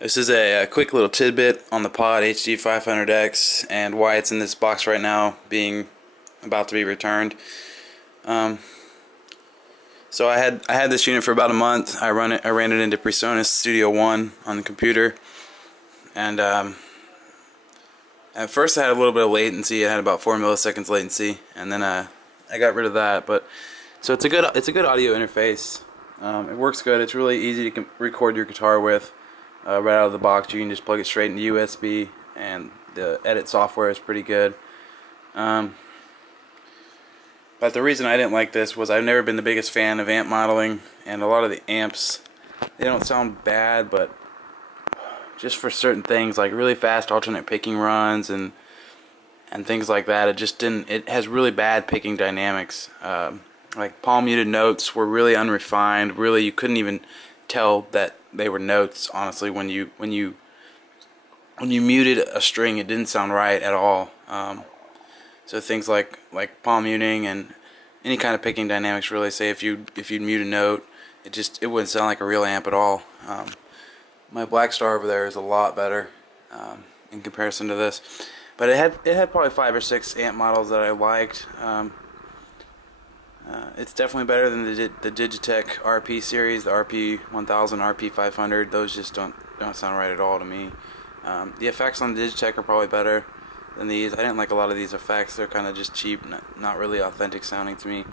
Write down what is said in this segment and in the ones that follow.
This is a quick little tidbit on the Pod HD500X and why it's in this box right now, being about to be returned. So I had this unit for about a month. I ran it into PreSonus Studio One on the computer, and at first I had a little bit of latency. I had about 4 milliseconds latency, and then I got rid of that. But so it's a good audio interface. It works good. It's really easy to record your guitar with. Right out of the box, you can just plug it straight into USB, and the edit software is pretty good. But the reason I didn't like this was I've never been the biggest fan of amp modeling, and a lot of the amps, they don't sound bad, but just for certain things like really fast alternate picking runs and things like that, it just didn't. It has really bad picking dynamics. Like palm muted notes were really unrefined. Really, you couldn't even tell that they were notes, honestly. When you muted a string, it didn't sound right at all. So things like palm muting and any kind of picking dynamics, really, say if you mute a note, it wouldn't sound like a real amp at all. My Black Star over there is a lot better in comparison to this, but it had probably 5 or 6 amp models that I liked. It's definitely better than the Digitech RP series, the RP 1000, RP 500. Those just don't sound right at all to me. The effects on the Digitech are probably better than these. I didn't like a lot of these effects. They're kind of just cheap, not really authentic sounding to me.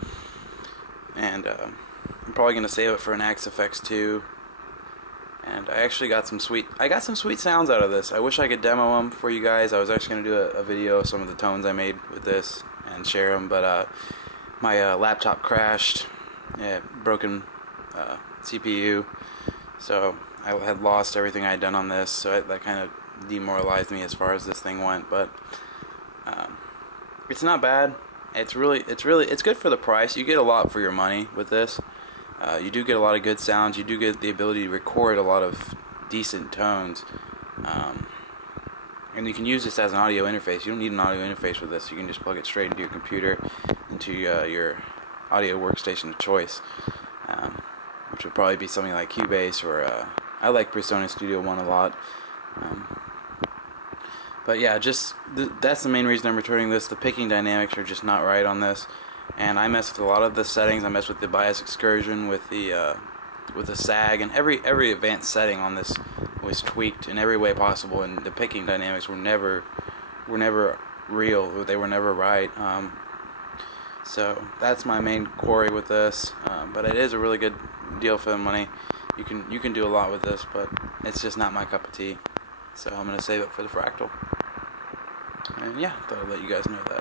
And I'm probably gonna save it for an Axe FX 2. And I actually got some sweet sounds out of this. I wish I could demo them for you guys. I was actually gonna do a video of some of the tones I made with this and share them, but my laptop crashed, broken CPU, so I had lost everything I had done on this, so that kind of demoralized me as far as this thing went. But it's not bad. It's good for the price. You get a lot for your money with this. You do get a lot of good sounds. You do get the ability to record a lot of decent tones. And you can use this as an audio interface. You don't need an audio interface with this. You can just plug it straight into your computer, into your audio workstation of choice, which would probably be something like Cubase, or I like PreSonus Studio One a lot. But yeah, that's the main reason I'm returning this. The picking dynamics are just not right on this, and I messed with a lot of the settings. I messed with the bias excursion, with the sag, and every advanced setting on this was tweaked in every way possible, and the picking dynamics were never real. They were never right. So that's my main quarry with this. But it is a really good deal for the money. You can do a lot with this, but it's just not my cup of tea. So I'm gonna save it for the Fractal. And yeah, thought I'd let you guys know that.